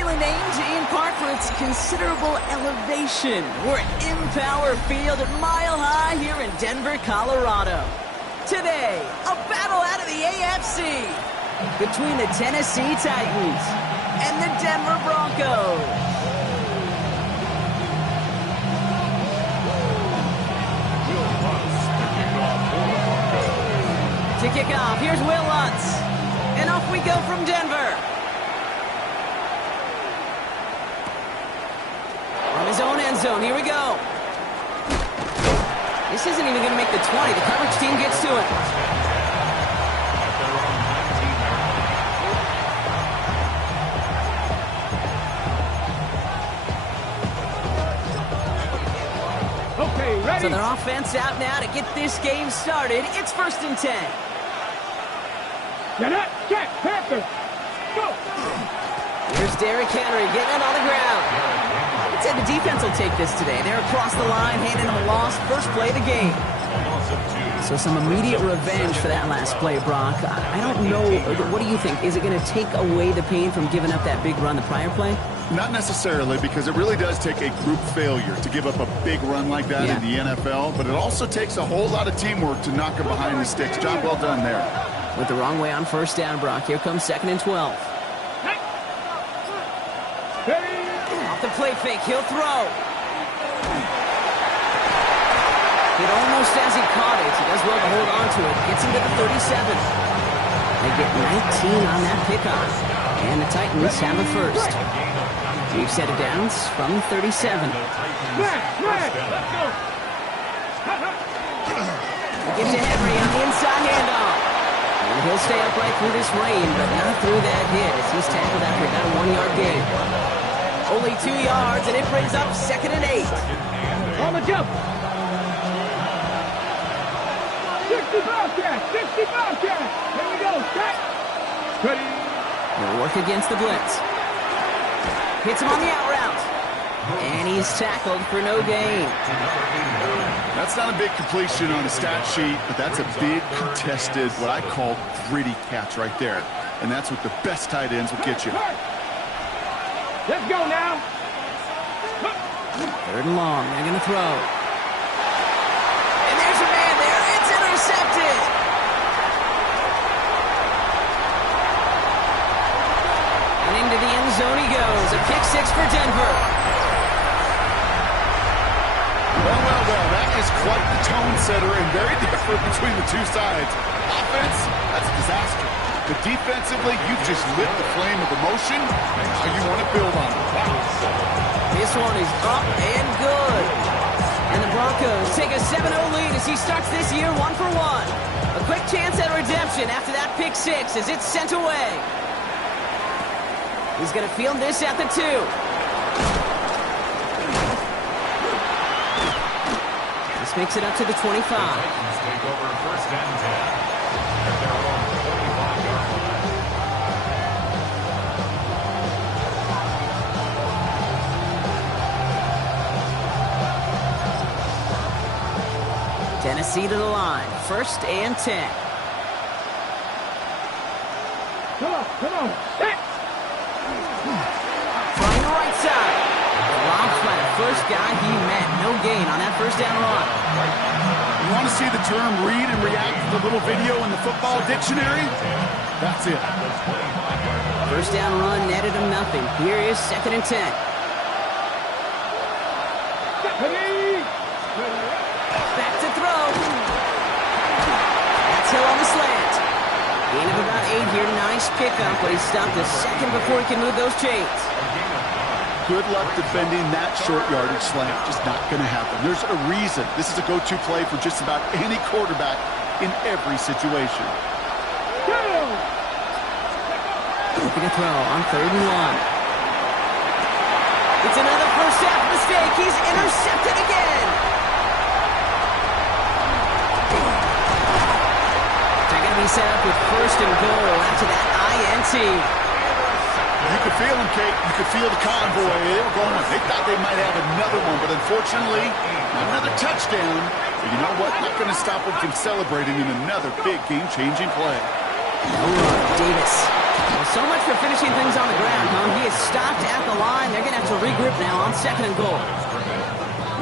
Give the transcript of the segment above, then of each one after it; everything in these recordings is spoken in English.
popularly named in part for its considerable elevation. We're at Empower Field at Mile High here in Denver, Colorado. Today, a battle out of the AFC between the Tennessee Titans and the Denver Broncos. To kick off, here's Will Lutz. And off we go from Denver. From his own end zone, here we go. This isn't even going to make the 20. The coverage team gets to it. Okay, ready? So their offense out now to get this game started. It's 1st and 10. Get up, check, Panther. Go. Here's Derrick Henry getting it on the ground. I'd say the defense will take this today. They're across the line, handing them a loss. First play of the game. So some immediate revenge for that last play, Brock. I don't know. What do you think? Is it going to take away the pain from giving up that big run the prior play? Not necessarily, because it really does take a group failure to give up a big run like that in the NFL. But it also takes a whole lot of teamwork to knock him behind the sticks. Job well done there. Went the wrong way on 1st down, Brock. Here comes 2nd and 12. Off the play fake, he'll throw. Hit almost as he caught it. He does well to hold on to it. Gets him to the 37. They get 19 on that pickoff. And the Titans have a first. 2 set of downs from 37. Get to Henry on the inside handoff. And he'll stay upright through this rain, but not through that hit as he's tackled after about a 1-yard gain. Only 2 yards, and it brings up 2nd and 8. On the jump. 65 catch, 65 catch. Here we go, set. Ready. They'll work against the blitz. Hits him on the out route. And he's tackled for no gain. That's not a big completion on the stat sheet, but that's a big contested, what I call gritty catch right there. And that's what the best tight ends will get you. Let's go now. 3rd and long. They're going to throw. And there's a man there. It's intercepted. And into the end zone he goes. A pick 6 for Denver. Well, that is quite the tone setter and very different between the two sides. Offense, that's a disaster. But defensively, you've just lit the flame of emotion. Now you want to build on it. This one is up and good. And the Broncos take a 7-0 lead as he starts this year 1 for 1. A quick chance at redemption after that pick 6 as it's sent away. He's going to field this at the 2. This makes it up to the 25. Take over 1st and 10. Tennessee to the line. 1st and 10. Come on. Set. Flying the right side. Dropped by the first guy he met. No gain on that 1st down run. You want to see the term read and react to the little video in the football dictionary? That's it. 1st down run netted him nothing. Here is 2nd and 10. Back to throw. That's Hill on the slant. Gain of about 8 here. Nice pickup, but he stopped a second before he can move those chains. Good luck defending that short yardage slant. Just not going to happen. There's a reason this is a go-to play for just about any quarterback in every situation. Looking to throw on 3rd and 1. It's another first half mistake. He's intercepted again. They're going to be set up with 1st and goal after that INT. You could feel them, Kate. You could feel the convoy. They were going. They thought they might have another one, but unfortunately, another touchdown. But you know what? Not going to stop them from celebrating in another big game-changing play. No run. Davis. So much for finishing things on the ground, huh? He is stopped at the line. They're going to have to regroup now on 2nd and goal.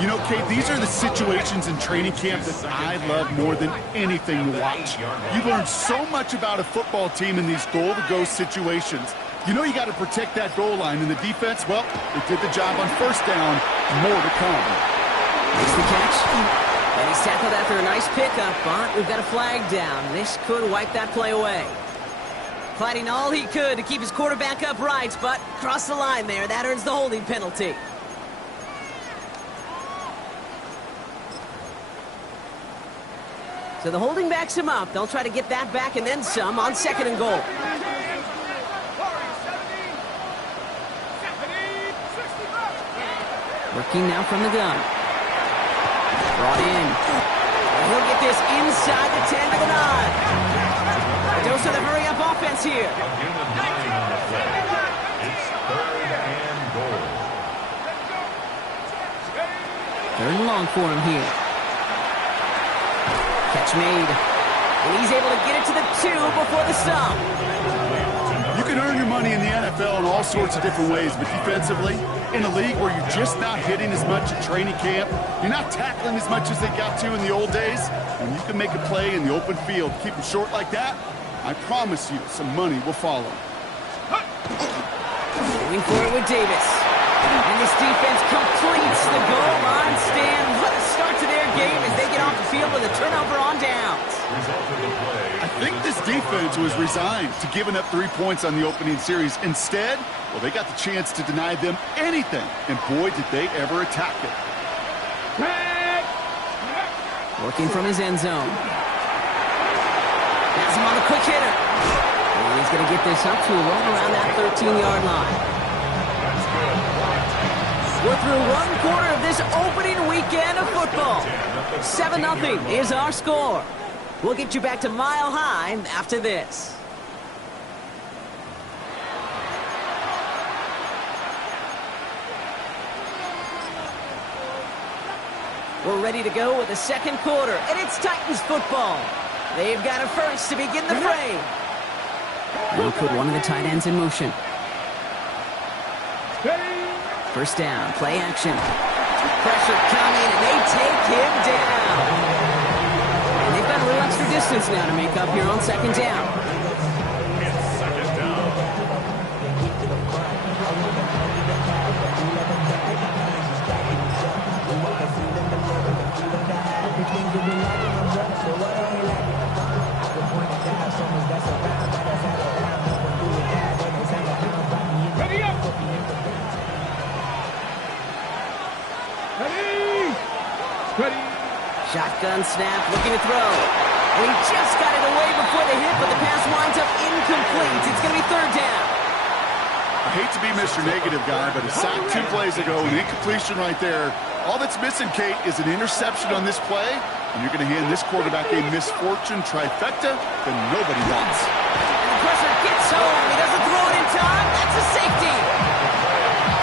You know, Kate, these are the situations in training camp that I love more than anything to watch. You learn so much about a football team in these goal-to-go situations. You know you got to protect that goal line, and the defense, well, they did the job on 1st down. More to come. Makes the catch. And he's tackled after a nice pickup, but we've got a flag down. This could wipe that play away. Fighting all he could to keep his quarterback upright, but crossed the line there. That earns the holding penalty. So the holding backs him up. They'll try to get that back and then some on 2nd and goal. Working now from the gun. Brought in. And he'll get this inside the 10 to the 9. A dose of the hurry-up offense here. A unit 9 on the play. It's 3rd and goal. 3rd and long for him here. Catch made. And he's able to get it to the 2 before the stop. You can earn your money in the NFL in all sorts of different ways, but defensively, in a league where you're just not hitting as much at training camp, you're not tackling as much as they got to in the old days, when you can make a play in the open field, keep them short like that, I promise you some money will follow. Going for it with Davis. And this defense completes the goal line stand. What a start to their game as they get off the field with a turnover on downs. I think this defense was resigned to giving up 3 points on the opening series. Instead, well, they got the chance to deny them anything. And boy, did they ever attack it. Working from his end zone. Has him on the quick hitter. And he's going to get this up to a roll around that 13-yard line. We're through 1 quarter of this opening weekend of football. 7-0 is our score. We'll get you back to Mile High after this. We're ready to go with the 2nd quarter, and it's Titans football. They've got a first to begin the fray. We'll put one of the tight ends in motion. 1st down, play action. Pressure coming, and they take him down. And they've got a little extra distance now to make up here on 2nd down. It's 2nd down. Ready up! Ready! Shotgun snap, looking to throw. And he just got it away before the hit, but the pass winds up incomplete. It's going to be 3rd down. I hate to be Mr. Negative guy, but a sack 2 plays ago, an incompletion right there. All that's missing, Kate, is an interception on this play, and you're going to hand this quarterback a misfortune trifecta that nobody wants. And the pressure gets home. He doesn't throw it in time. That's a safety.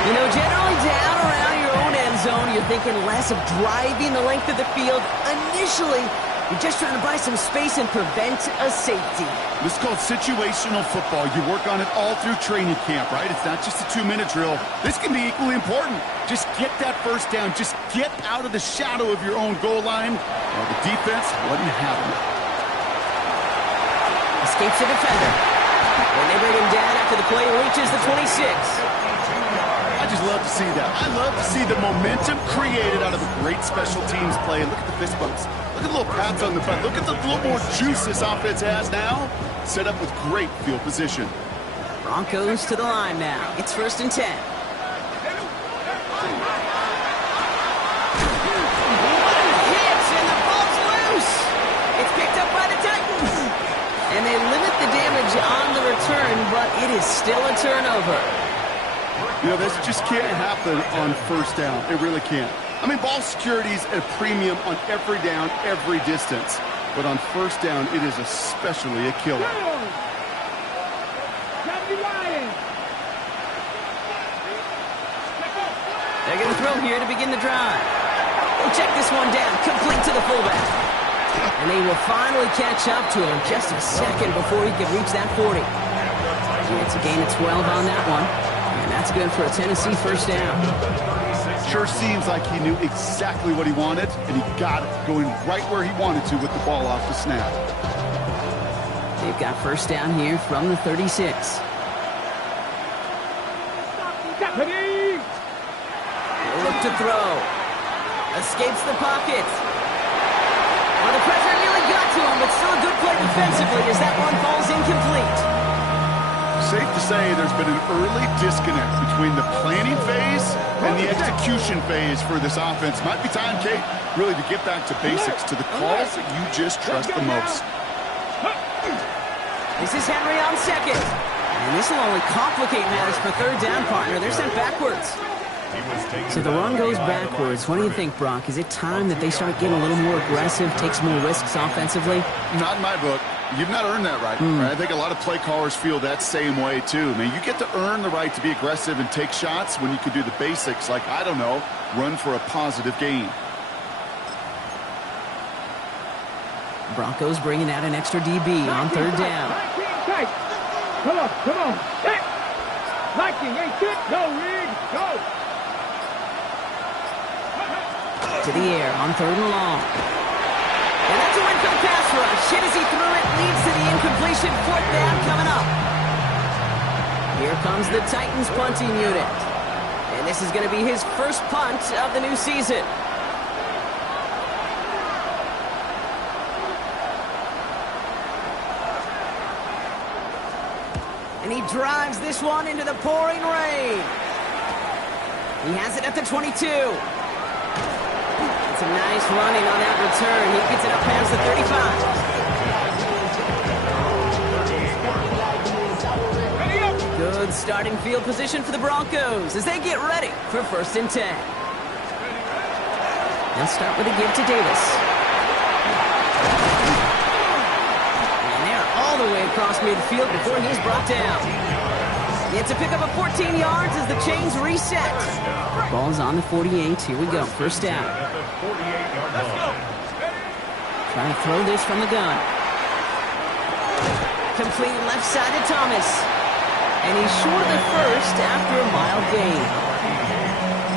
You know, generally down around your own end zone, you're thinking less of driving the length of the field. Initially, you're just trying to buy some space and prevent a safety. This is called situational football. You work on it all through training camp, right? It's not just a 2-minute drill. This can be equally important. Just get that 1st down. Just get out of the shadow of your own goal line. Well, the defense wasn't having it. Escapes the defender. And they bring him down after the play reaches the 26. I just love to see that. I love to see the momentum created out of a great special teams play. And look at the fist bumps. Look at the little pats on the front. Look at the little more juice this offense has now. Set up with great field position. Broncos to the line now. It's 1st and 10. It's picked up by the Titans. And they limit the damage on the return, but it is still a turnover. You know, this just can't happen on 1st down. It really can't. I mean, ball security is a premium on every down, every distance. But on 1st down, it is especially a killer. They're going to throw here to begin the drive. They'll check this one down, complete to the fullback. And they will finally catch up to him just a second before he can reach that 40. It's a gain of 12 on that one. And that's good for a Tennessee first down. Sure seems like he knew exactly what he wanted, and he got it, going right where he wanted to with the ball off the snap. They've got first down here from the 36. Look to throw. Escapes the pocket. Well, the pressure nearly got to him, but still a good play defensively as that one falls incomplete. Safe to say there's been an early disconnect between the planning phase and the execution phase for this offense. Might be time, Kate, really to get back to basics, to the calls that you just trust the most. This is Henry on second. And this will only complicate matters for third down, partner. They're sent backwards. So the run goes backwards. What do you think, Brock? Is it time that they start getting a little more aggressive, take some more risks offensively? Not in my book. You've not earned that right. Right? I think a lot of play callers feel that same way, too. I mean, you get to earn the right to be aggressive and take shots when you can do the basics, like, I don't know, run for a positive gain. Broncos bringing out an extra DB on third down. Come on, come on. Hey. Liking, ain't it? Go, Reed, go. To the air on third and long. And that's a win for the pass rush. Hit as he threw it, leads to the incompletion. Fourth down coming up. Here comes the Titans punting unit. And this is going to be his first punt of the new season. And he drives this one into the pouring rain. He has it at the 22. It's a nice running on that return. He gets it up past the 35. Good starting field position for the Broncos as they get ready for first and 10. They'll start with a give to Davis. And they're all the way across midfield before he's brought down. It's a pickup of 14 yards as the chains reset. Ball's on the 48. Here we go. First down. Trying to throw this from the gun. Complete left side to Thomas. And he's short of the first after a mild gain.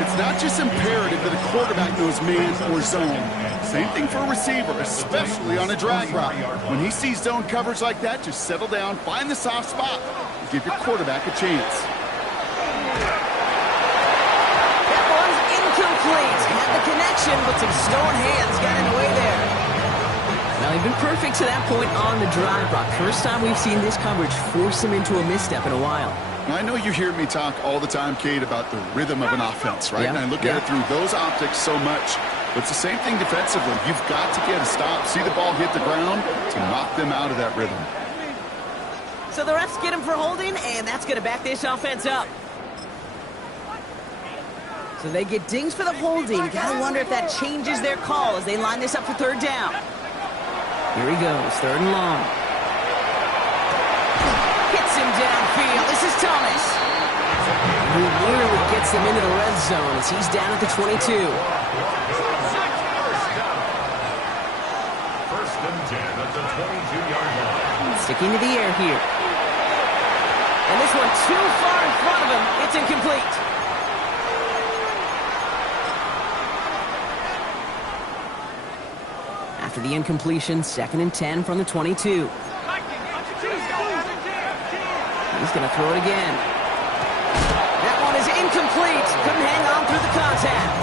It's not just imperative that a quarterback knows man or zone. Same thing for a receiver, especially on a drag route. When he sees zone coverage like that, just settle down, find the soft spot, and give your quarterback a chance. That one's incomplete. Had the connection, but some stone hands got in the way there. Now, they've been perfect to that point on the drive, Brock. First time we've seen this coverage force him into a misstep in a while. I know you hear me talk all the time, Kate, about the rhythm of an offense, right? Yeah, And I look at it through those optics so much. But it's the same thing defensively. You've got to get a stop, see the ball hit the ground to knock them out of that rhythm. So the refs get him for holding, and that's going to back this offense up. So they get dings for the holding. You got to wonder if that changes their call as they line this up for third down. Here he goes, third and long. Hits him downfield. This is Thomas. He literally gets them into the red zone as he's down at the 22. First and 10 at the 22-yard line. Sticking to the air here. And this one too far in front of him. It's incomplete. After the incompletion, second and 10 from the 22. He's going to throw it again. That one is incomplete. Couldn't hang on through the contact.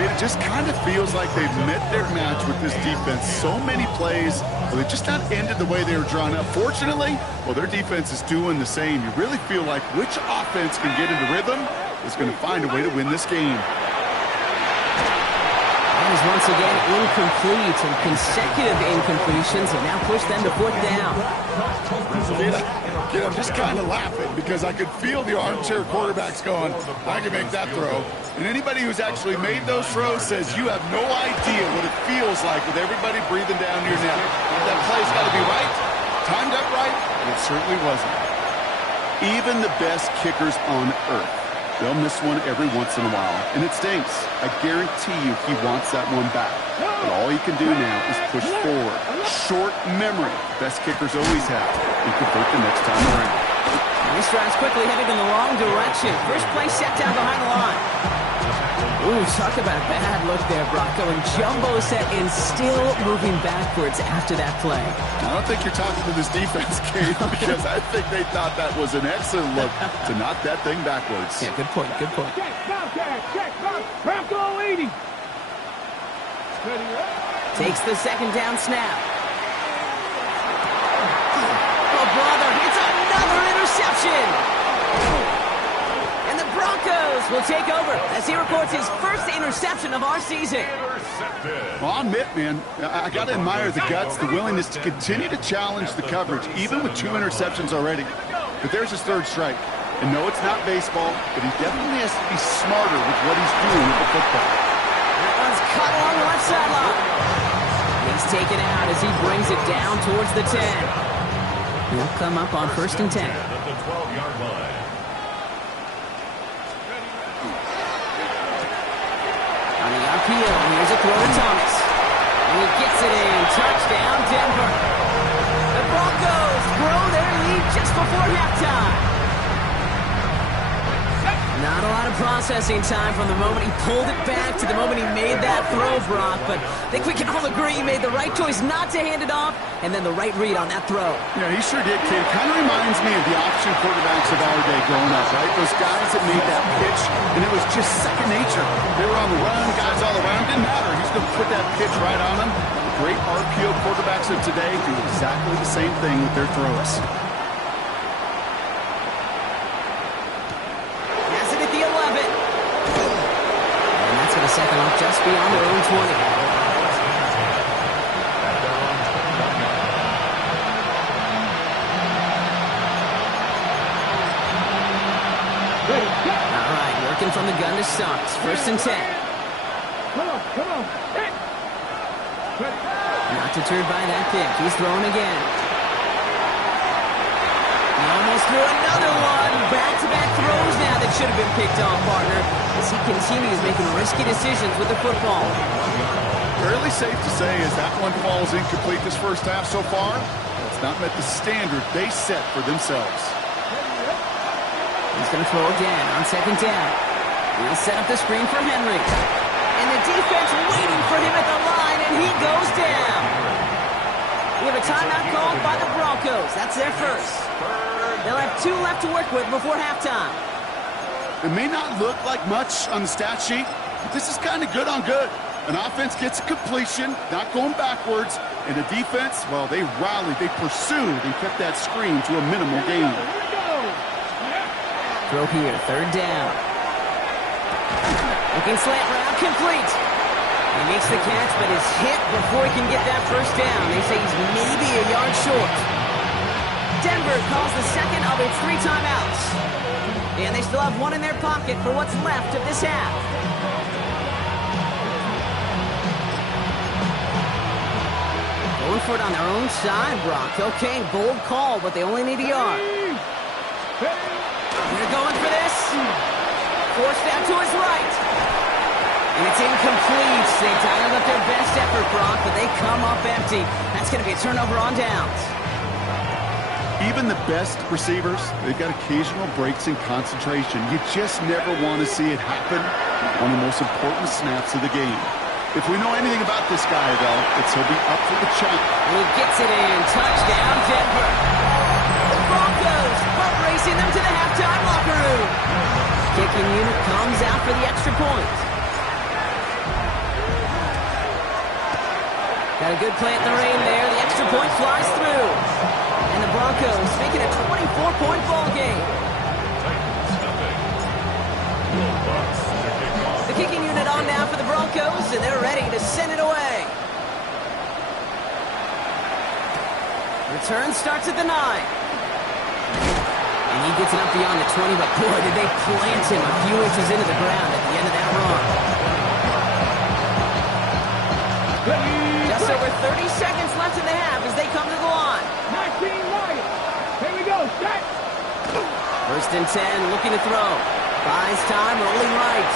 It just kind of feels like they've met their match with this defense. So many plays, well, they've just not ended the way they were drawn up. Fortunately, well, their defense is doing the same. You really feel like which offense can get into rhythm is going to find a way to win this game. That is once again incomplete, and consecutive incompletions have now pushed them to fourth down. I'm just kind of laughing because I could feel the armchair quarterbacks going, I can make that throw. And anybody who's actually made those throws says you have no idea what it feels like with everybody breathing down your neck. That play's got to be right, timed up right, and it certainly wasn't. Even the best kickers on earth, they'll miss one every once in a while, and it stinks. I guarantee you he wants that one back. But all he can do now is push forward. Short memory, best kickers always have, and convert the next time around. This drive's quickly headed in the wrong direction. First play set down behind the line. Ooh, talk about a bad look there, Bronco. And jumbo set and still moving backwards after that play. I don't think you're talking to this defense, Kate, because I think they thought that was an excellent look to knock that thing backwards. Yeah, good point, good point. Check, Bronco leading. Takes the second down snap. Oh, brother, it's another interception. And the Broncos will take over as he records his first interception of our season. Well, I'll admit, man, I got to admire the guts, the willingness to continue to challenge the coverage, even with 2 interceptions already. But there's his third strike. And no, it's not baseball, but he definitely has to be smarter with what he's doing with the football. That one's cut along the left sideline. He's taken out as he brings it down towards the 10. He'll come up on 1st and 10. At the 12-yard line. On the RPO, here's a throw to Thomas. And he gets it in. Touchdown, Denver. The Broncos grow their lead just before halftime. Not a lot of processing time from the moment he pulled it back to the moment he made that throw, Brock. But I think we can all agree he made the right choice not to hand it off, and then the right read on that throw. Yeah, he sure did, Kate. Kind of reminds me of the option quarterbacks of our day growing up, right? Those guys that made that pitch, and it was just second nature. They were on the run, guys all around. Didn't matter. He's going to put that pitch right on them. The great RPO quarterbacks of today do exactly the same thing with their throws. Second off just beyond their own 20. All right, working from the gun to start. 1st and 10. Come on. Not deterred by that kick. He's throwing again. He almost threw another one. Back-to-back throws now that should have been picked off, partner, as he continues making risky decisions with the football. Fairly safe to say as that one falls incomplete this first half so far, it's not met the standard they set for themselves. He's going to throw again on 2nd down. He'll set up the screen for Henry. And the defense waiting for him at the line, and he goes down. We have a timeout called by the Broncos. That's their first. They'll have 2 left to work with before halftime. It may not look like much on the stat sheet, but this is kind of good on good. An offense gets a completion, not going backwards, and the defense, well, they rallied, they pursued, and kept that screen to a minimal gain. Throw here, 3rd down. Looking slant route, complete. He makes the catch, but is hit before he can get that first down. They say he's maybe a yard short. Denver calls the second of its 3 timeouts. And they still have 1 in their pocket for what's left of this half. Going for it on their own side, Brock. Okay, bold call, but they only need a yard. They're going for this. Forced out to his right. And it's incomplete. They dialed up their best effort, Brock, but they come up empty. That's going to be a turnover on downs. Even the best receivers, they've got occasional breaks in concentration. You just never want to see it happen on the most important snaps of the game. If we know anything about this guy, though, it's he'll be up for the chunk. And he gets it in. Touchdown, Denver. The Broncos punt racing them to the halftime locker room. Kicking unit comes out for the extra point. Got a good plant in the rain there. The extra point flies through. And the Broncos make it a 24-point ball game. The kicking unit on now for the Broncos, and they're ready to send it away. Return starts at the 9. And he gets it up beyond the 20, but boy, did they plant him a few inches into the ground at the end of that run. Just over 30 seconds left in the half as they come to the line. 19 right. Here we go. Set. 1st and 10, looking to throw. Buys time, rolling right.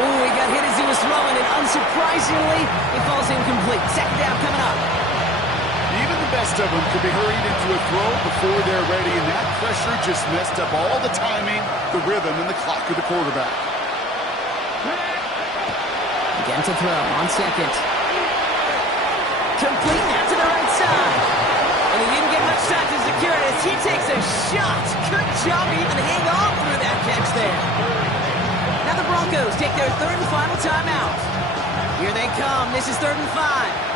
Ooh, he got hit as he was throwing, and unsurprisingly, he falls incomplete. 2nd down coming up. Even the best rest of them could be hurried into a throw before they're ready, and that pressure just messed up all the timing, the rhythm, and the clock of the quarterback. Again to throw on second. Complete now to the right side. And he didn't get much time to secure it as he takes a shot. Good job to even hang on through that catch there. Now the Broncos take their third and final timeout. Here they come. This is 3rd and 5.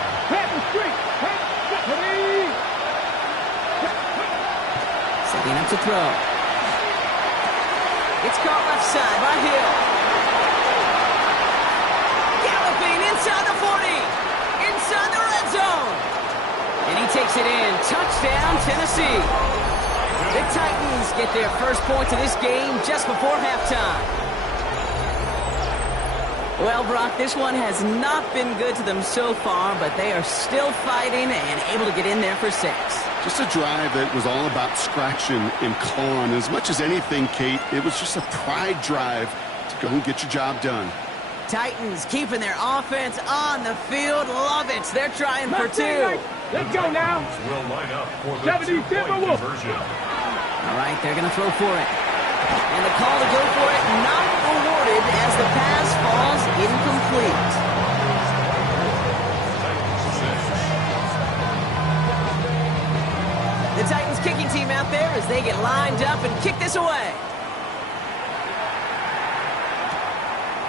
Setting up to throw. It's caught left side by Hill. Galloping inside the 40. Inside the red zone. And he takes it in. Touchdown, Tennessee. The Titans get their first points of this game just before halftime. Well, Brock, this one has not been good to them so far, but they are still fighting and able to get in there for 6. Just a drive that was all about scratching and clawing. As much as anything, Kate, it was just a pride drive to go and get your job done. Titans keeping their offense on the field. Love it. They're trying for 2. Let's go now. Will line up for the 2-point conversion. All right, they're going to throw for it. And the call to go for it not awarded as the pass falls incomplete. The Titans kicking team out there as they get lined up and kick this away.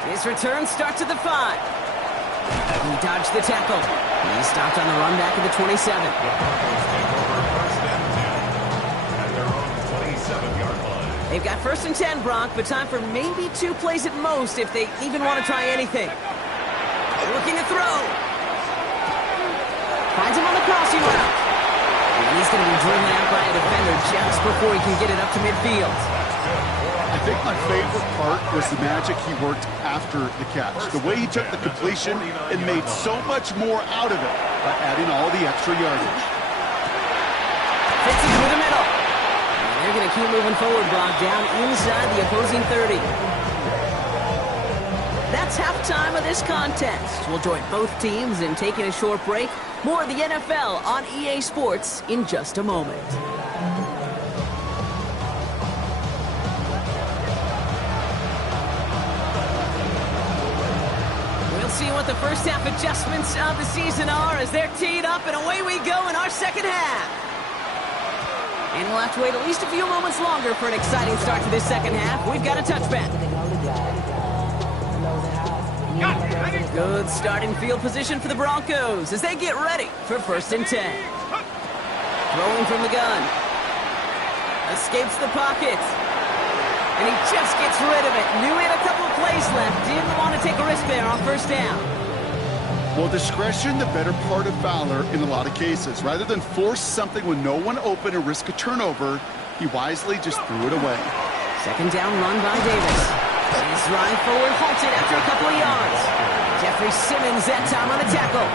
His return starts at the 5. He dodged the tackle. He stopped on the run back at the 27. They've got 1st and 10, Brock, but time for maybe 2 plays at most if they even want to try anything. Looking to throw. Finds him on the crossing route. And he's going to be driven out by a defender just before he can get it up to midfield. I think my favorite part was the magic he worked after the catch. The way he took the completion and made so much more out of it by adding all the extra yardage. Fits it through the middle. They're going to keep moving forward, Brock, down inside the opposing 30. That's halftime of this contest. We'll join both teams in taking a short break. More of the NFL on EA Sports in just a moment. We'll see what the first half adjustments of the season are as they're teed up, and away we go in our second half. And we'll have to wait at least a few moments longer for an exciting start to this second half. We've got a touchback. Good starting field position for the Broncos as they get ready for 1st and 10. Throwing from the gun. Escapes the pocket. And he just gets rid of it. Knew he had a couple of plays left. Didn't want to take a risk there on 1st down. Well, discretion, the better part of valor in a lot of cases. Rather than force something with no one open and risk a turnover, he wisely just threw it away. 2nd down run by Davis. His drive forward halted after a couple of yards. Jeffrey Simmons that time on the tackle.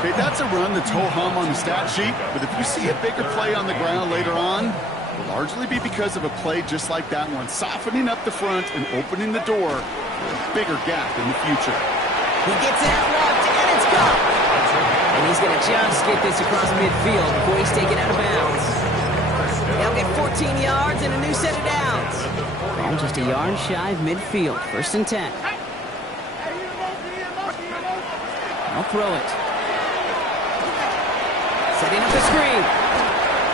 Okay, that's a run that's ho-hum on the stat sheet, but if you see a bigger play on the ground later on, it will largely be because of a play just like that one, softening up the front and opening the door for a bigger gap in the future. He gets it out left, and it's gone. And he's going to just get this across midfield before he's taken out of bounds. They'll get 14 yards and a new set of downs. Ball just a yard shy of midfield. 1st and 10. I'll throw it. Setting up the screen.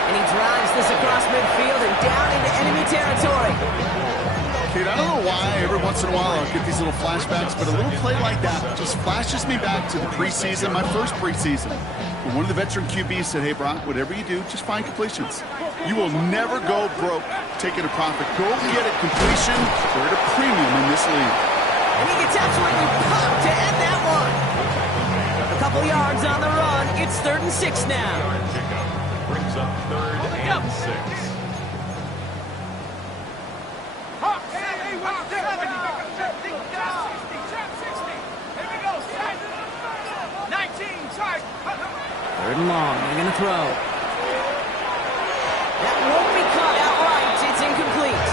And he drives this across midfield and down into enemy territory. Kate, I don't know why every once in a while I'll get these little flashbacks, but a little play like that just flashes me back to the preseason, my first preseason. When one of the veteran QBs said, hey, Brock, whatever you do, just find completions. You will never go broke taking a profit. Go get a completion. We're at a premium in this league. And he gets absolutely pumped to end that one. A couple yards on the run. It's 3rd and 6 now. Brings up 3rd and 6. Third and long. They're going to throw. That won't be caught outright. It's incomplete.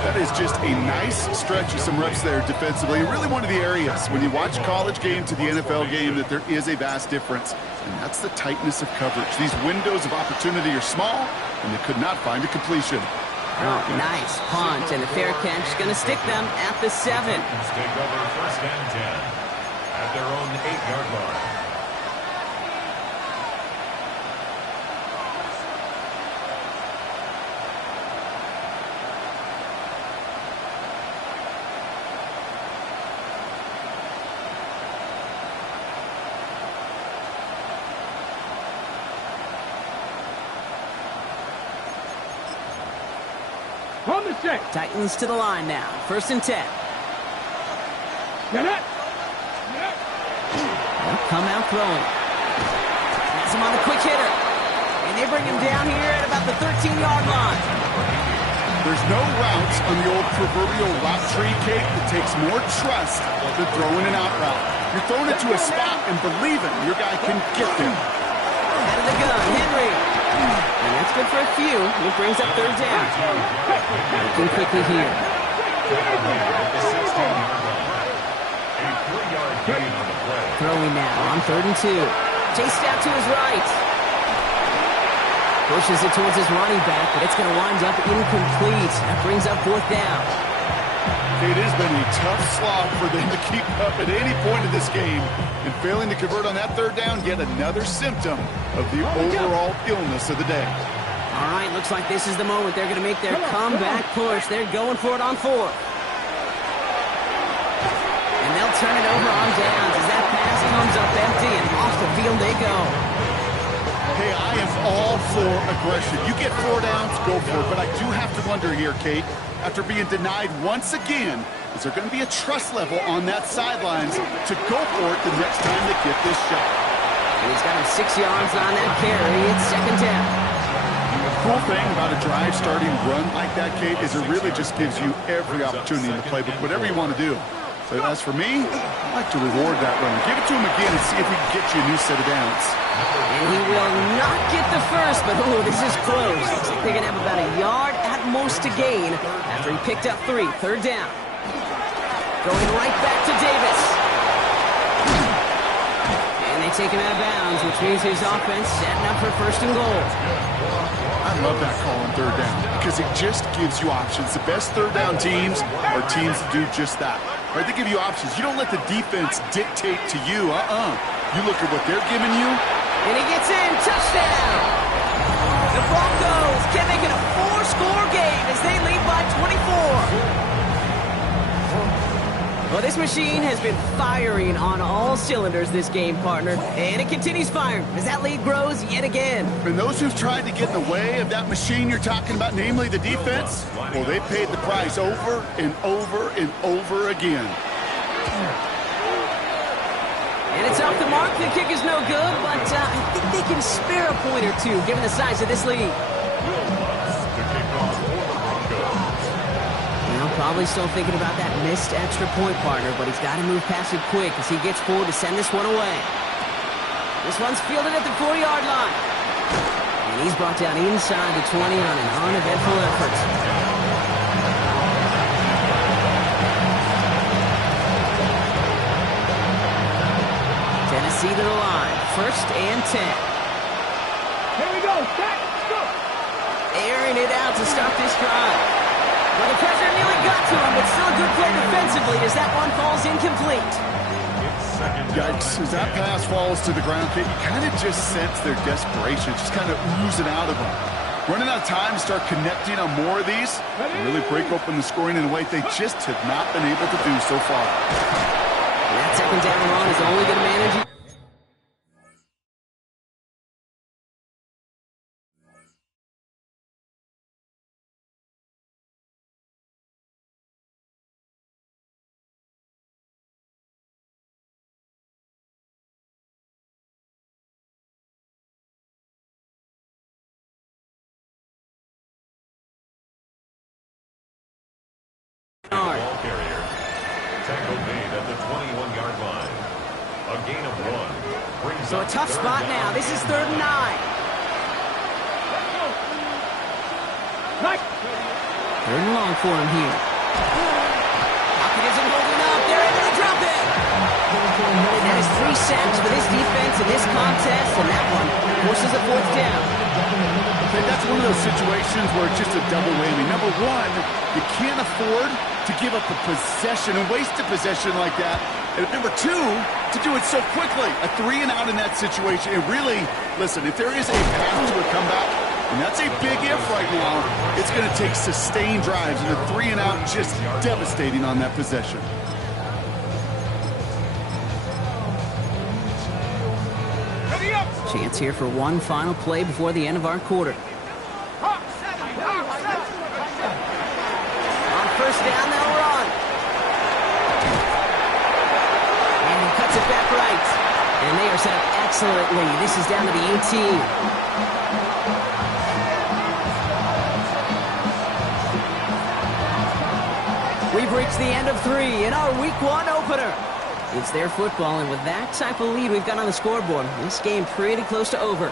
That is just a nice stretch of some reps there defensively. Really one of the areas when you watch a college game to the NFL game that there is a vast difference, and that's the tightness of coverage. These windows of opportunity are small, and they could not find a completion. Oh, nice punt, and the fair catch is going to stick them at the 7. Take over 1st and 10 at their own 8-yard line. On the set. Titans to the line now. 1st and 10. Get it. They'll come out throwing. Has him on the quick hitter. And they bring him down here at about the 13-yard line. There's no routes on the old proverbial route tree, Kate, that takes more trust than throwing an out route. You're throwing it to a spot and believing your guy can get there. Out of the gun, Henry. And that's good for a few. It brings up 3rd down. Looking quickly here. Throwing now on 3rd and 2. Chased out to his right. Pushes it towards his running back, but it's going to wind up incomplete. That brings up 4th down. It has been a tough slog for them to keep up at any point of this game. And failing to convert on that 3rd down, yet another symptom of the overall illness of the day. All right, looks like this is the moment they're going to make their comeback push. They're going for it on 4th. And they'll turn it over on downs as that pass comes up empty, and off the field they go. Hey, I am all for aggression. You get 4 downs, go for it. But I do have to wonder here, Kate, after being denied once again, is there going to be a trust level on that sidelines to go for it the next time they get this shot? And he's got him 6 yards on that carry. It's 2nd down. The cool thing about a drive starting run like that, Kate, is it really just gives you every opportunity in the playbook, whatever you want to do. So as for me, I'd like to reward that runner. Give it to him again and see if we can get you a new set of downs. And he will not get the first, but oh, this is close. Looks like they're going to have about a yard at most to gain after he picked up 3. 3rd down. Going right back to Davis. And they take him out of bounds, which means his offense setting up for 1st and goal. I love that call on 3rd down because it just gives you options. The best 3rd down teams are teams that do just that. Right? They give you options. You don't let the defense dictate to you. You look at what they're giving you. And he gets in. Touchdown. The Broncos can make it a 4-score game as they lead by 24. Well, this machine has been firing on all cylinders this game, partner. And it continues firing as that lead grows yet again. And those who've tried to get in the way of that machine you're talking about, namely the defense, well, they paid the price over and over and over again. And it's off the mark. The kick is no good, but I think they can spare a point or two given the size of this lead. Probably still thinking about that missed extra point, partner, but he's got to move past it quick as he gets forward to send this one away. This one's fielded at the 40-yard line. And he's brought down inside the 20 on an uneventful effort. Tennessee to the line. 1st and 10. Here we go. Set. Go. Airing it out to start this drive. Well, the pressure nearly got to him, but still a good play defensively as that one falls incomplete. Yikes. As that pass falls to the ground, Kate, you kind of just sense their desperation, just kind of oozing out of them. Running out of time to start connecting on more of these and really break open the scoring in a way they just have not been able to do so far. And that 2nd down run is only going to manage it. Ball carrier. Tackle made at the 21-yard line. A gain of 1. So a tough spot now. This is 3rd and 9. Nice. 3rd and long for him here. Pocket isn't holding up. They're able to drop it. And that is 3 sacks for this defense in this contest, and that one forces a 4th down. Okay, that's one of those situations where it's just a double whammy. Number one, you can't afford to give up a possession and waste a possession like that. And number two, to do it so quickly. A 3 and out in that situation. And really, listen, if there is a path to a comeback, and that's a big if right now, it's going to take sustained drives, and a 3 and out just devastating on that possession. Chance here for one final play before the end of our quarter. On 1st down, they'll run. And he cuts it back right. And they are set up excellently. This is down to the 18. We've reached the end of 3 in our Week 1 opener. It's their football, and with that type of lead we've got on the scoreboard, this game pretty close to over.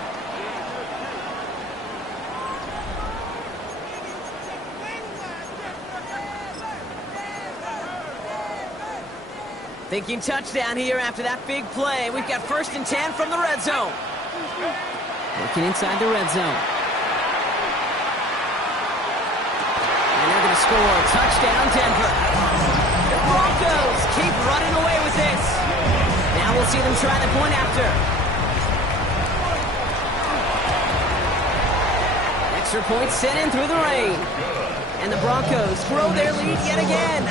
Thinking touchdown here after that big play. We've got 1st and 10 from the red zone. Working inside the red zone. And they're going to score. Touchdown, Denver. The Broncos keep running away with this. Now we'll see them try the point after. Extra point sent in through the rain. And the Broncos grow their lead yet again.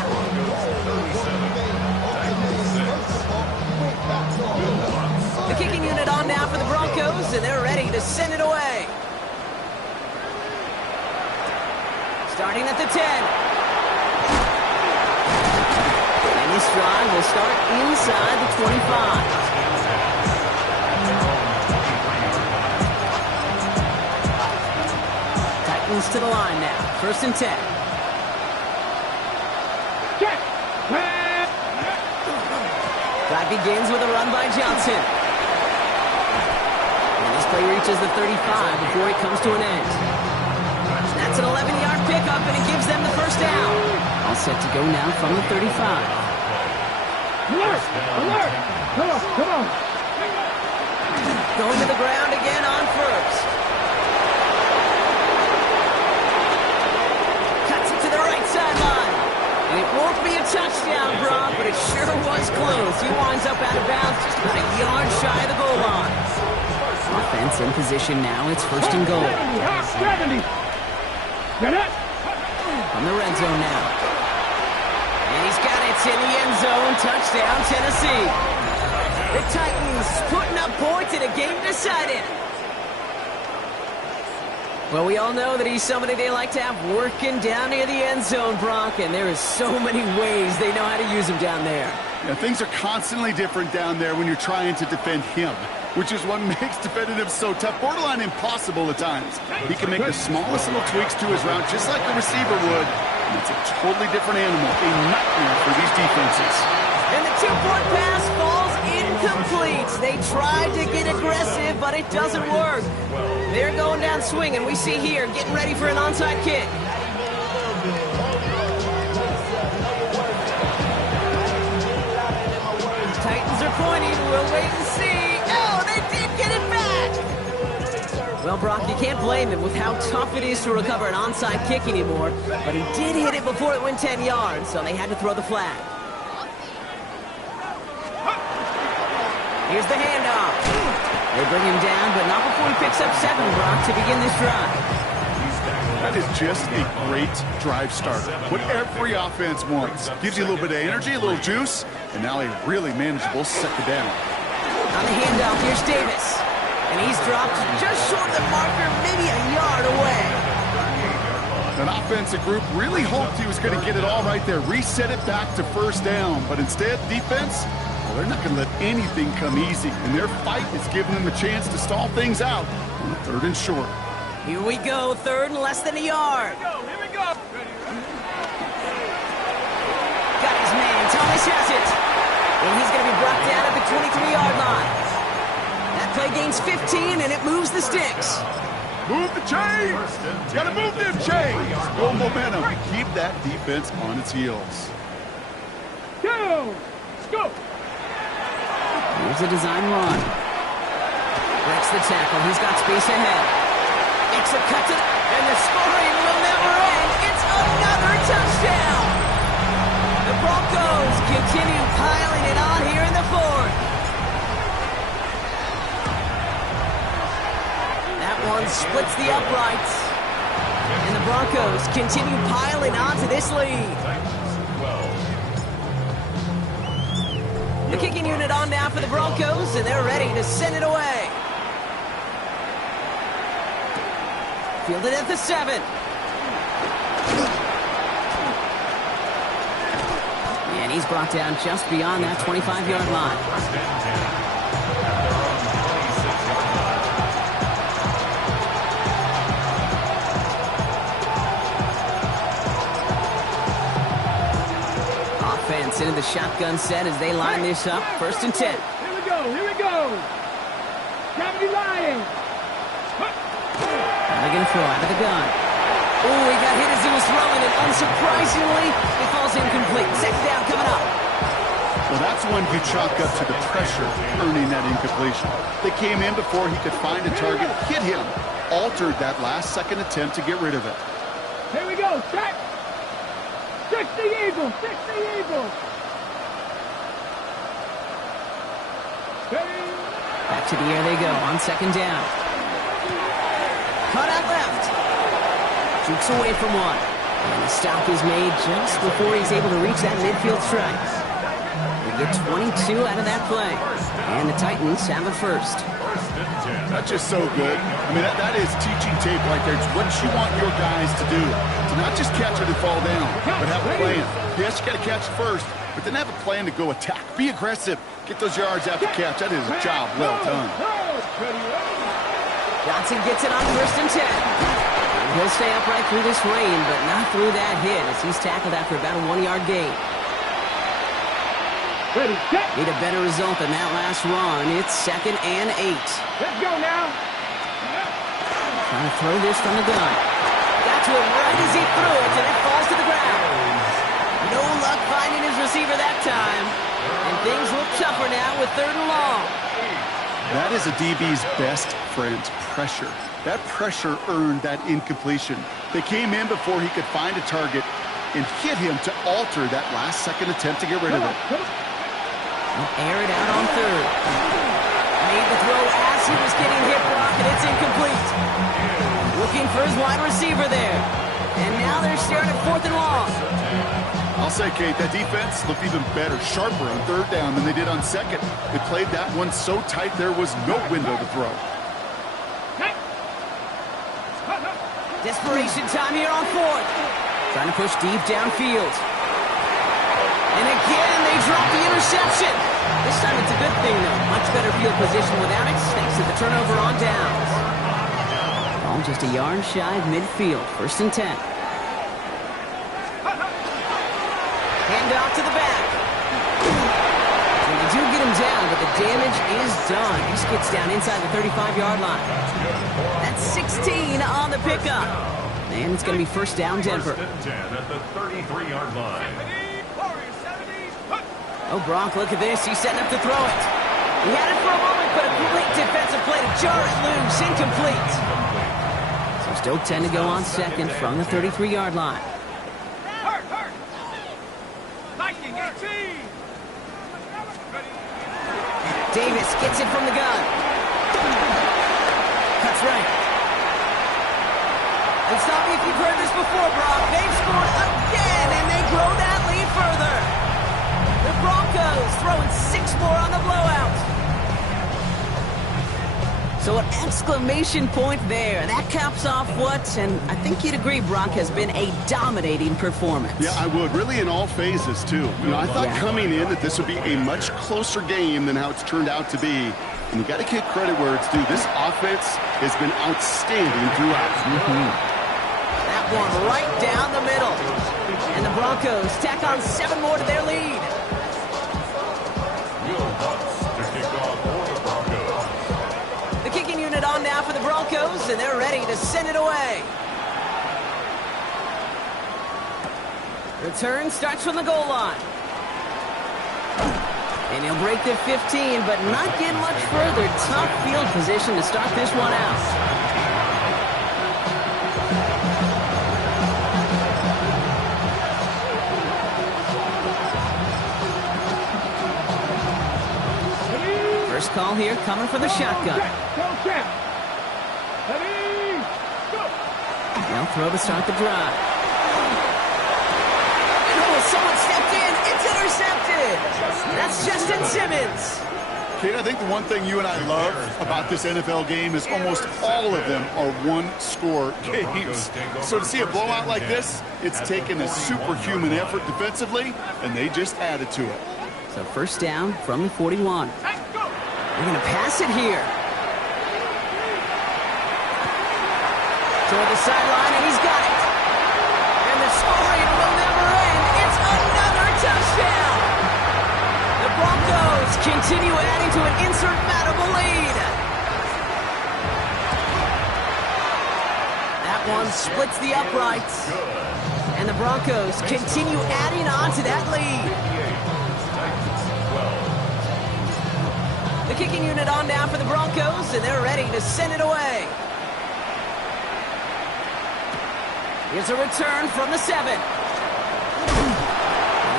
The kicking unit on now for the Broncos, and they're ready to send it away. Starting at the 10. This drive will start inside the 25. Titans to the line now. 1st and 10. Drive begins with a run by Johnson. And this play reaches the 35 before it comes to an end. That's an 11-yard pickup, and it gives them the 1st down. All set to go now from the 35. Alert! Alert! Come on, come on. Going to the ground again on 1st. Cuts it to the right sideline. And it won't be a touchdown, Brock, but it sure was close. He winds up out of bounds just about a yard shy of the goal line. Offense in position now. It's 1st and goal. 70. From the red zone now. And he's got it in the end zone. Touchdown, Tennessee. The Titans putting up points in a game decided. Well, we all know that he's somebody they like to have working down near the end zone, Brock, and there is so many ways they know how to use him down there. Yeah, things are constantly different down there when you're trying to defend him, which is what makes defending him so tough, borderline impossible at times. He can make the smallest little tweaks to his route, just like a receiver would. And it's a totally different animal, a nightmare for these defenses. And the 2-point pass falls incomplete. They tried to get aggressive, but it doesn't work. They're going down swinging. We see here, getting ready for an onside kick. Titans are pointing. We'll wait and see. Oh, they did get it back. Well, Brock, you can't blame him with how tough it is to recover an onside kick anymore. But he did hit it before it went 10 yards, so they had to throw the flag. Here's the handoff. They bring him down, but not before he picks up 7, Brock, to begin this drive. That is just a great drive starter. What every offense wants. Gives you a little bit of energy, a little juice, and now a really manageable second down. On the handoff, here's Davis. And he's dropped just short of the marker, maybe a yard away. An offensive group really hoped he was going to get it all right there, reset it back to 1st down. But instead, defense, well, they're not going to let anything come easy. And their fight is giving them a chance to stall things out on 3rd and short. Here we go, 3rd and less than a yard. Here we go. Got his man, Thomas has it. And he's going to be brought down at the 23-yard line. That play gains 15, and it moves the sticks. Move the chains. Got to move them chains. Build momentum. Keep that defense on its heels. Go. Go. Here's a design run. Breaks the tackle. He's got space ahead. Makes a cut to and the scoring will never end. It's another touchdown. The Broncos continue piling it on here in the fourth. That one splits the uprights. And the Broncos continue piling on to this lead. The kicking unit on now for the Broncos, and they're ready to send it away. Fielded at the 7. And he's brought down just beyond that 25-yard line. Offense into the shotgun set as they line this up. 1st and 10. Here we go. Here we go. Gravity lying. They're going to throw out of the gun. Oh, he got hit as he was throwing it. Unsurprisingly, it falls incomplete. 2nd down coming up. Well, that's one you chalk up to the pressure earning that incompletion. They came in before he could find a target, hit him, altered that last-second attempt to get rid of it. Here we go. Set. 60 Eagles. 60 Eagles. Back to the air they go on 2nd down. Cut out left. Jukes away from one. And the stop is made just before he's able to reach that midfield strike. They get 22 out of that play. And the Titans have a first. That's just so good. I mean, that is teaching tape right there. It's what you want your guys to do. To not just catch it and fall down, but have a plan. Yes, you got to catch it first, but then have a plan to go attack. Be aggressive. Get those yards after catch. That is a job well done. Johnson gets it on 1st and 10. He'll stay upright through this rain, but not through that hit as he's tackled after about a 1-yard gain. Ready, set. Need a better result than that last run. It's 2nd and 8. Let's go now. Trying to throw this from the gun. Got to him right as he threw it, and it falls to the ground. No luck finding his receiver that time. And things look tougher now with 3rd and long. That is a DB's best friend, pressure. That pressure earned that incompletion. They came in before he could find a target and hit him to alter that last-second attempt to get rid of it. He'll air it out on 3rd. Made the throw as he was getting hit, Brock, and it's incomplete. Looking for his wide receiver there. And now they're staring at 4th and long. I'll say, Kate, that defense looked even better, sharper on 3rd down than they did on 2nd. They played that one so tight there was no window to throw. Desperation time here on 4th. Trying to push deep downfield. And again, they drop the interception. This time it's a good thing, though. Much better field position without it, thanks to the turnover on downs. Ball just a yard shy of midfield. 1st and 10. Hand off to the back. And they do get him down, but the damage is done. He just gets down inside the 35-yard line. That's 16 on the pickup. And it's going to be 1st down, Denver. 1st and 10 at the 33-yard line. Oh, Brock, look at this. He's setting up to throw it. He had it for a moment, but a great defensive play to jar it loose. Incomplete. So still 10 to go on 2nd from the 33-yard line. Davis gets it from the gun. Cuts right. And stop me if you've heard this before, Brock. They've scored again, and they grow that lead further. The Broncos throwing 6 more on the blowout. So an exclamation point there. That caps off what, and I think you'd agree, Brock, has been a dominating performance. Yeah, I would. Really in all phases, too. You know, I thought coming in that this would be a much closer game than how it's turned out to be. And you got to give credit where it's due. This offense has been outstanding throughout. That one right down the middle. And the Broncos tack on 7 more to their lead. To kick off for the Broncos. The kicking unit on now for the Broncos, and they're ready to send it away. Return starts from the goal line. And he'll break the 15, but not get much further. Tough field position to start this one out. First call here coming from the shotgun. They'll throw to start the drive. Oh, someone stepped in. It's intercepted. That's Justin Simmons. Kate, I think the one thing you and I love about this NFL game is almost all of them are one-score games. So to see a blowout like this, it's taken a superhuman effort defensively, and they just added to it. So first down from the 41. They're going to pass it here. Toward the sideline, and he's got it. And the scoring will never end. It's another touchdown. The Broncos continue adding to an insurmountable lead. That one splits the uprights. And the Broncos continue adding on to that lead. The kicking unit on down for the Broncos, and they're ready to send it away. Here's a return from the 7.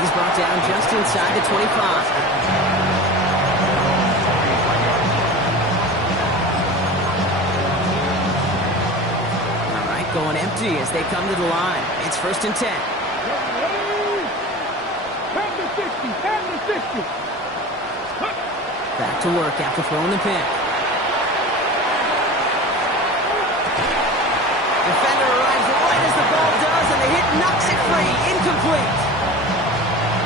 He's brought down just inside the 25. All right, going empty as they come to the line. It's 1st and 10. Have the 60, have the 60. Back to work after throwing the pick. Defender arrives right as the ball does, and the hit knocks it free. Incomplete.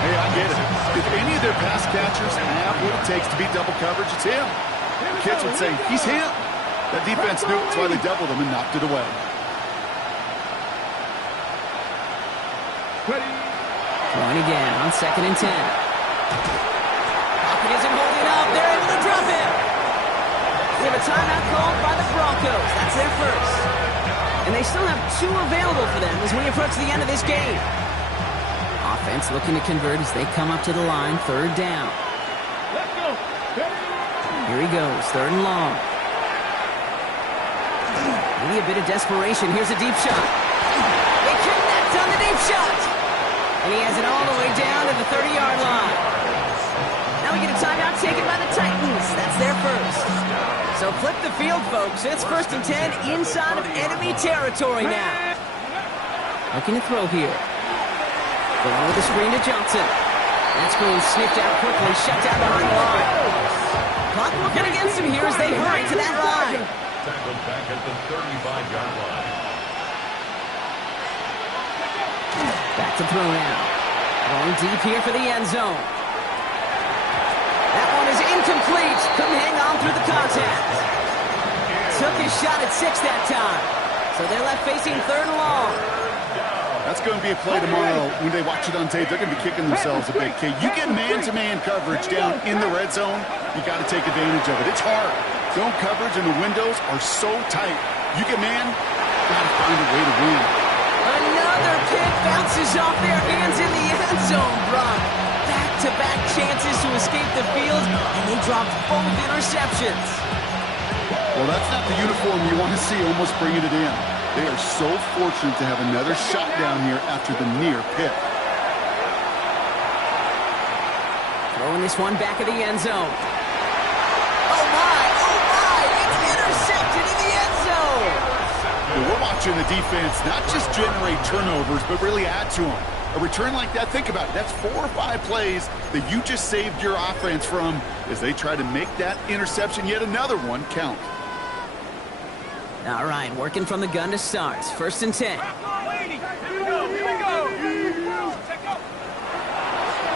Hey, I get it. If any of their pass catchers have what it takes to beat double coverage, it's him. The kids would say, he's him. That defense knew it, that's why they doubled him and knocked it away. Throwing again on 2nd and 10. Pocket isn't holding up. They're able to drop him. We have a timeout called by the Broncos. That's their first. And they still have 2 available for them as we approach the end of this game. Offense looking to convert as they come up to the line. 3rd down. Here he goes. 3rd and long. Maybe a bit of desperation. Here's a deep shot. They connect on the deep shot. And he has it all the way down to the 30-yard line. Now we get a timeout taken by the Titans. That's their first. So flip the field, folks. It's 1st and 10 inside of enemy territory now. Looking to throw here. Going with the screen to Johnson. That screen sniffed out quickly, shut down behind the line. Clock looking against him here as they hurry to that line. Tackled back at the 35-yard line. Back to throw now. Going deep here for the end zone. That one is incomplete. Couldn't hang on through the contact. Took his shot at 6 that time. So they're left facing 3rd and long. That's going to be a play tomorrow. When they watch it on tape, they're going to be kicking themselves a bit. Okay, you get man-to-man coverage down in the red zone, you got to take advantage of it. It's hard. Zone coverage and the windows are so tight. You get man, got to find a way to win. Another pick bounces off their hands in the end zone, Brock. Back-to-back chances to escape the field, and they dropped both interceptions. Well, that's not the uniform you want to see almost bringing it in. They are so fortunate to have another shot down here after the near pick. Throwing this one back of the end zone. Oh, my! It's intercepted in the end zone! Well, we're watching the defense not just generate turnovers, but really add to them. A return like that, think about it. That's 4 or 5 plays that you just saved your offense from as they try to make that interception, yet another one, count. All right, working from the gun to start. 1st and 10.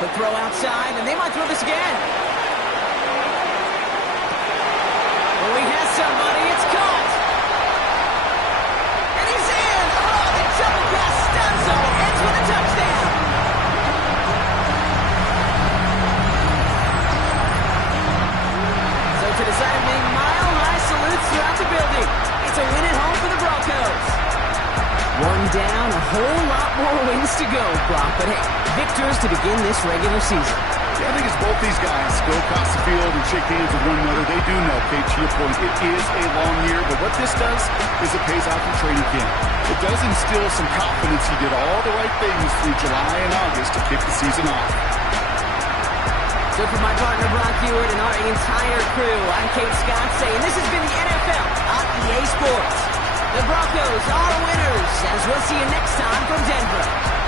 The throw outside, and they might throw this again. Oh, he has somebody. It's caught. And he's in. Oh, the double pass stuns him. It ends with a touchdown. So to decide to make mile-high salutes throughout the building. It's a win at home a whole lot more wins to go, Brock. But hey, victors to begin this regular season. Yeah, I think as both these guys go across the field and shake hands with one another, they do know, Kate, to your point, it is a long year, but what this does is it pays off in training camp. It does instill some confidence he did all the right things through July and August to kick the season off. So for my partner, Brock Hewitt, and our entire crew, I'm Kate Scott saying this has been the NFL on EA Sports. The Broncos are winners, as we'll see you next time from Denver.